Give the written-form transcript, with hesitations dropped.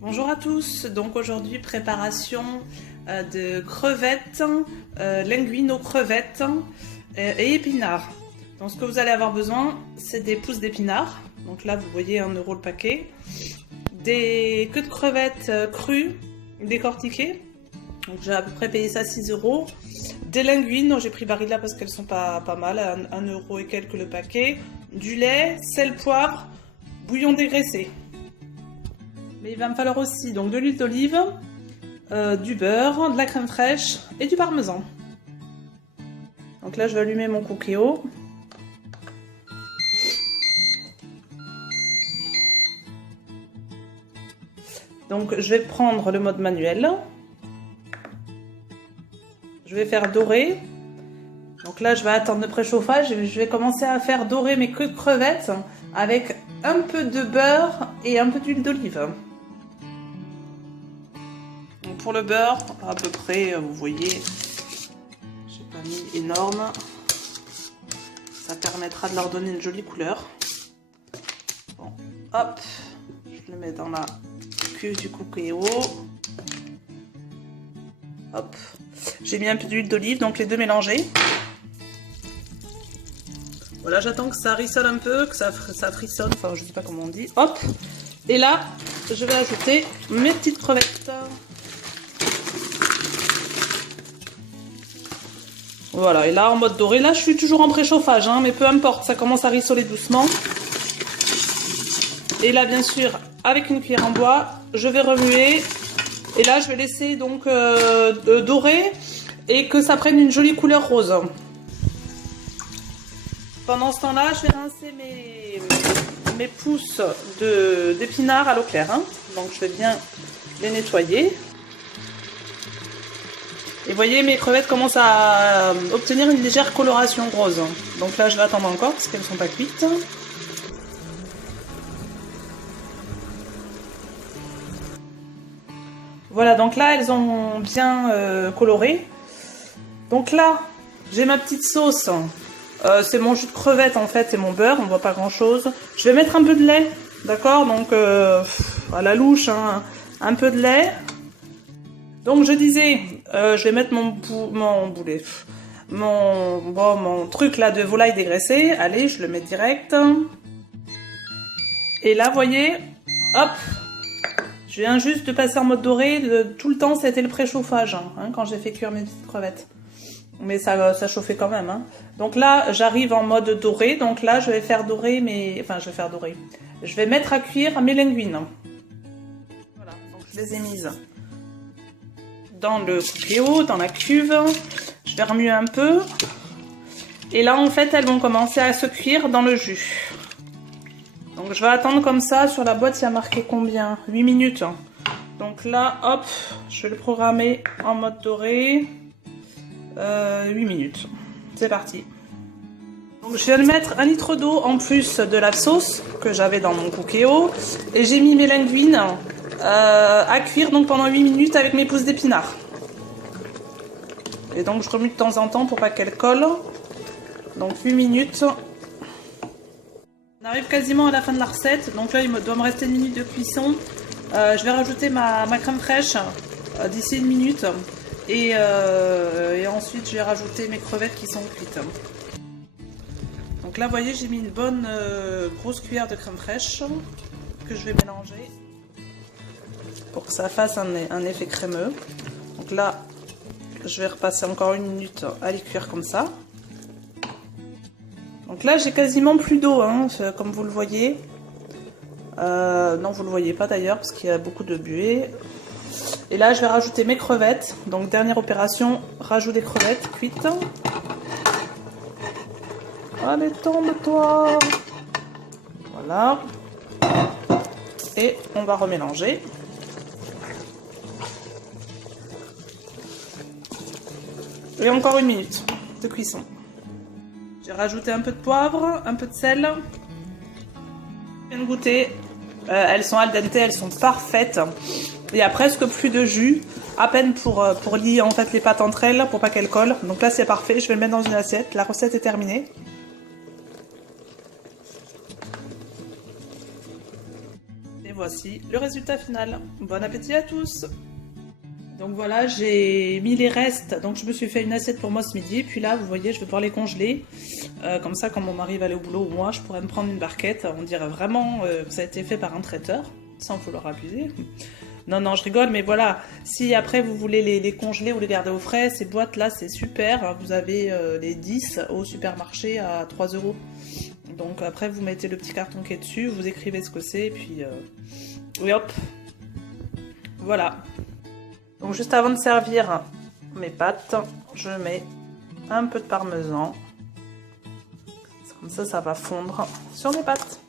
Bonjour à tous, donc aujourd'hui préparation de crevettes, linguines aux crevettes et épinards. Donc ce que vous allez avoir besoin, c'est des pousses d'épinards, donc là vous voyez 1 € le paquet, des queues de crevettes crues, décortiquées, donc j'ai à peu près payé ça 6 €, des linguines, donc j'ai pris Barilla parce qu'elles sont pas mal, 1 € et quelques le paquet, du lait, sel, poivre, bouillon dégraissé. Mais il va me falloir aussi donc de l'huile d'olive, du beurre, de la crème fraîche et du parmesan. Donc là je vais allumer mon Cookéo. Donc je vais prendre le mode manuel. Je vais faire dorer. Donc là je vais attendre le préchauffage et je vais commencer à faire dorer mes queues de crevettes avec un peu de beurre et un peu d'huile d'olive. Pour le beurre, à peu près, vous voyez, j'ai pas mis énorme. Ça permettra de leur donner une jolie couleur. Bon, hop, je le mets dans la cuve du Cookéo. Hop, j'ai mis un peu d'huile d'olive, donc les deux mélangés. Voilà, j'attends que ça rissole un peu, que ça frissonne, enfin je sais pas comment on dit. Hop, et là, je vais ajouter mes petites crevettes. Voilà, et là en mode doré, là je suis toujours en préchauffage, hein, mais peu importe, ça commence à rissoler doucement. Et là bien sûr, avec une cuillère en bois, je vais remuer. Et là je vais laisser donc dorer et que ça prenne une jolie couleur rose. Pendant ce temps-là, je vais rincer mes pousses d'épinards à l'eau claire. Hein. Donc je vais bien les nettoyer. Et vous voyez, mes crevettes commencent à obtenir une légère coloration rose. Donc là, je vais attendre encore parce qu'elles ne sont pas cuites. Voilà, donc là, elles ont bien coloré. Donc là, j'ai ma petite sauce. C'est mon jus de crevette en fait, c'est mon beurre, on ne voit pas grand chose. Je vais mettre un peu de lait, d'accord? Donc à la louche, hein, un peu de lait. Donc je disais, je vais mettre mon truc là de volaille dégraissée. Allez, je le mets direct. Et là, vous voyez, hop, je viens juste de passer en mode doré. Tout le temps, c'était le préchauffage hein, quand j'ai fait cuire mes petites crevettes. Mais ça chauffait quand même. Hein. Donc là, j'arrive en mode doré. Donc là, je vais faire dorer Enfin, je vais faire dorer. Je vais mettre à cuire mes linguines. Voilà, donc je les ai mises dans le Cookéo, dans la cuve. Je vais remuer un peu. Et là, en fait, elles vont commencer à se cuire dans le jus. Donc je vais attendre comme ça. Sur la boîte, il y a marqué combien? 8 minutes. Donc là, hop, je vais le programmer en mode doré. 8 minutes. C'est parti. Donc je viens de mettre 1 litre d'eau en plus de la sauce que j'avais dans mon Cookéo. Et j'ai mis mes linguines à cuire donc pendant 8 minutes avec mes pousses d'épinards. Et donc je remue de temps en temps pour pas qu'elles collent. Donc 8 minutes. On arrive quasiment à la fin de la recette. Donc là il doit me rester 1 minute de cuisson. Je vais rajouter ma crème fraîche d'ici 1 minute. Et ensuite je vais rajouter mes crevettes qui sont cuites. Donc là vous voyez j'ai mis une bonne grosse cuillère de crème fraîche que je vais mélanger pour que ça fasse un effet crémeux. Donc là je vais repasser encore 1 minute à les cuire comme ça. Donc là j'ai quasiment plus d'eau hein, comme vous le voyez. Non vous le voyez pas d'ailleurs parce qu'il y a beaucoup de buée. Et là, je vais rajouter mes crevettes. Donc, dernière opération, rajout des crevettes cuites. Allez, tombe-toi. Voilà. Et on va remélanger. Et encore 1 minute de cuisson. J'ai rajouté un peu de poivre, un peu de sel. Je viens de goûter. Elles sont al dente, elles sont parfaites. Il y a presque plus de jus, à peine pour lier en fait les pâtes entre elles, pour pas qu'elles collent. Donc là c'est parfait, je vais le mettre dans une assiette, la recette est terminée. Et voici le résultat final. Bon appétit à tous! Donc voilà, j'ai mis les restes. Donc je me suis fait une assiette pour moi ce midi. Puis là, vous voyez, je vais pouvoir les congeler. Comme ça, quand mon mari va aller au boulot ou moi, je pourrais me prendre une barquette. On dirait vraiment que ça a été fait par un traiteur, sans vouloir abuser. Non, non, je rigole, mais voilà. Si après vous voulez les congeler ou les garder au frais, ces boîtes-là, c'est super. Vous avez les 10 au supermarché à 3 €. Donc après, vous mettez le petit carton qui est dessus, vous écrivez ce que c'est, et puis... oui, hop. Voilà. Donc juste avant de servir mes pâtes, je mets un peu de parmesan. Comme ça va fondre sur mes pâtes.